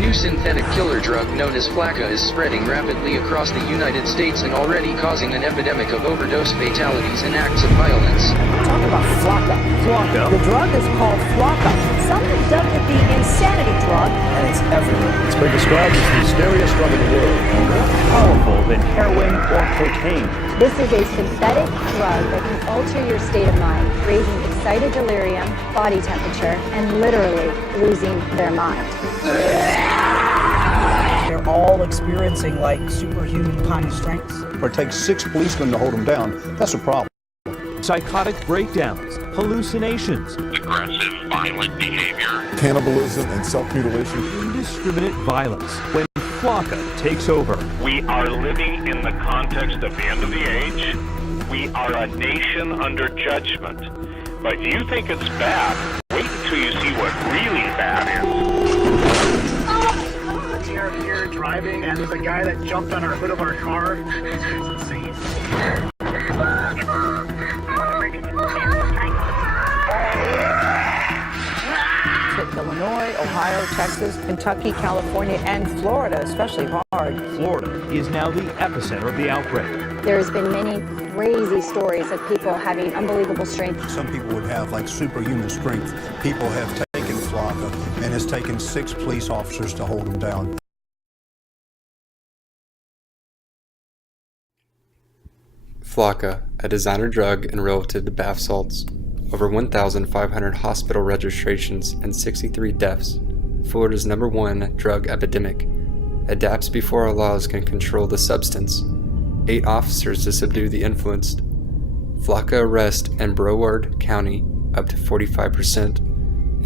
new synthetic killer drug known as Flakka is spreading rapidly across the United States and already causing an epidemic of overdose fatalities and acts of violence. Talk about Flakka. Flakka? The drug is called Flakka. Some have dubbed it the insanity drug, and it's everywhere. It's been described as the scariest drug in the world, more powerful than heroin or cocaine. This is a synthetic drug that can alter your state of mind, raising excited delirium, body temperature, and literally losing their mind. They're all experiencing like superhuman kind of strengths. Or it takes 6 policemen to hold them down. That's a problem. Psychotic breakdowns, hallucinations, aggressive, violent behavior, cannibalism and self-mutilation, indiscriminate violence. When Flakka takes over, we are living in the context of the end of the age. We are a nation under judgment. But if you think it's bad, wait until you see what really bad is. We're here driving, and there's a guy that jumped on our hood of our car. It's insane. Illinois, Ohio, Texas, Kentucky, California, and Florida, especially hard. Florida is now the epicenter of the outbreak. There's been many crazy stories of people having unbelievable strength. Some people would have like superhuman strength. People have taken Flakka, and it's taken 6 police officers to hold them down. Flakka, a designer drug and relative to bath salts. Over 1,500 hospital registrations and 63 deaths. Florida's #1 drug epidemic. Adapts before our laws can control the substance. 8 officers to subdue the influenced. Flakka arrest in Broward County up to 45%.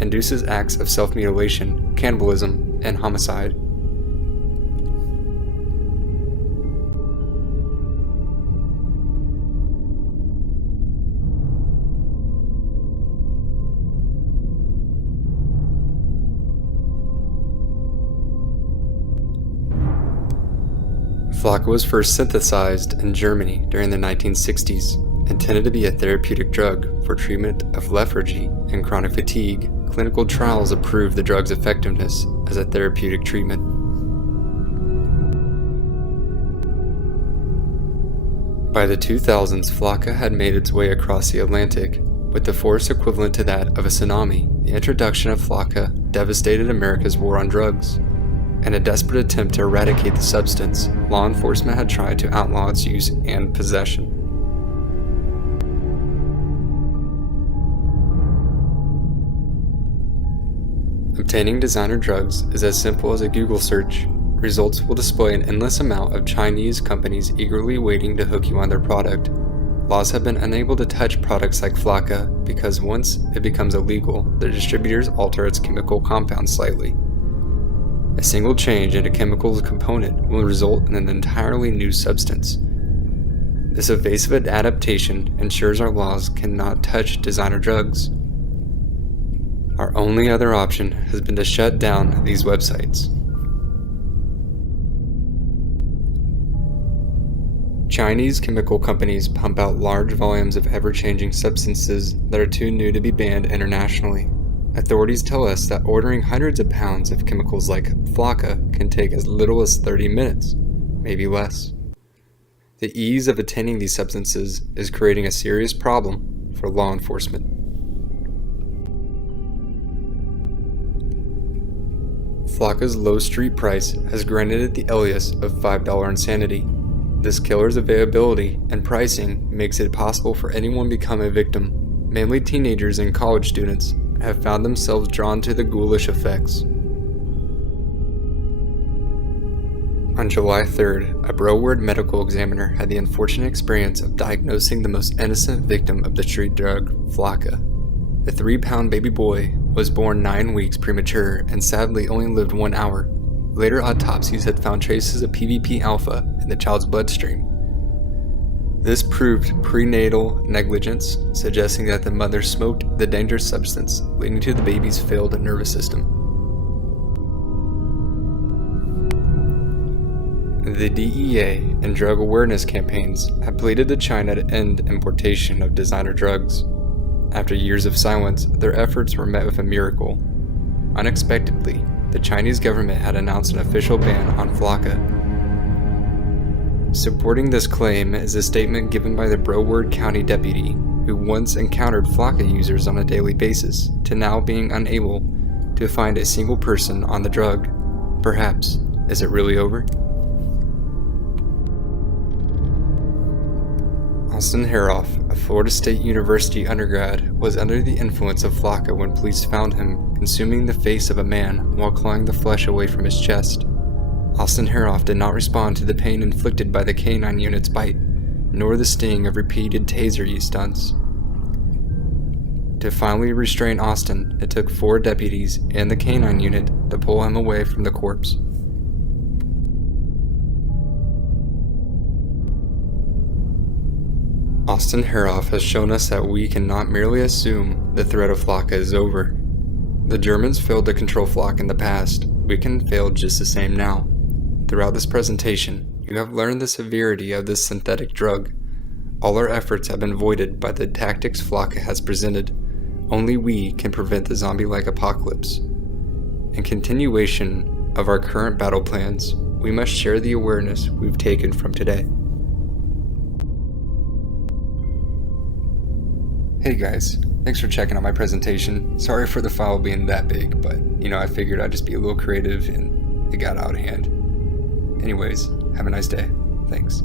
Induces acts of self-mutilation, cannibalism, and homicide. Flakka was first synthesized in Germany during the 1960s, intended to be a therapeutic drug for treatment of lethargy and chronic fatigue. Clinical trials approved the drug's effectiveness as a therapeutic treatment. By the 2000s, Flakka had made its way across the Atlantic, with the force equivalent to that of a tsunami. The introduction of Flakka devastated America's war on drugs. In a desperate attempt to eradicate the substance, law enforcement had tried to outlaw its use and possession. Obtaining designer drugs is as simple as a Google search. Results will display an endless amount of Chinese companies eagerly waiting to hook you on their product. Laws have been unable to touch products like Flakka because once it becomes illegal, the distributors alter its chemical compound slightly. A single change in a chemical component will result in an entirely new substance. This evasive adaptation ensures our laws cannot touch designer drugs. Our only other option has been to shut down these websites. Chinese chemical companies pump out large volumes of ever-changing substances that are too new to be banned internationally. Authorities tell us that ordering hundreds of pounds of chemicals like Flakka can take as little as 30 minutes, maybe less. The ease of attaining these substances is creating a serious problem for law enforcement. Flakka's low street price has granted it the alias of $5 insanity. This killer's availability and pricing makes it possible for anyone to become a victim. Mainly teenagers and college students have found themselves drawn to the ghoulish effects. On July 3rd, a Broward medical examiner had the unfortunate experience of diagnosing the most innocent victim of the street drug, Flakka. The 3-pound baby boy was born 9 weeks premature and sadly only lived 1 hour. Later autopsies had found traces of PVP alpha in the child's bloodstream. This proved prenatal negligence, suggesting that the mother smoked the dangerous substance, leading to the baby's failed nervous system. The DEA and drug awareness campaigns have pleaded to China to end importation of designer drugs. After years of silence, their efforts were met with a miracle. Unexpectedly, the Chinese government had announced an official ban on Flocka. Supporting this claim is a statement given by the Broward County deputy, who once encountered Flocka users on a daily basis, to now being unable to find a single person on the drug. Perhaps, is it really over? Austin Haroff, a Florida State University undergrad, was under the influence of Flocka when police found him consuming the face of a man while clawing the flesh away from his chest. Austin Haroff did not respond to the pain inflicted by the canine unit's bite, nor the sting of repeated taser use stunts. To finally restrain Austin, it took 4 deputies and the canine unit to pull him away from the corpse. Austin Haroff has shown us that we cannot merely assume the threat of Flocka is over. The Germans failed to control Flocka in the past. We can fail just the same now. Throughout this presentation, you have learned the severity of this synthetic drug. All our efforts have been voided by the tactics Flocka has presented. Only we can prevent the zombie-like apocalypse. In continuation of our current battle plans, we must share the awareness we've taken from today. Hey guys, thanks for checking out my presentation. Sorry for the file being that big, but I figured I'd just be a little creative and it got out of hand. Anyways, have a nice day. Thanks.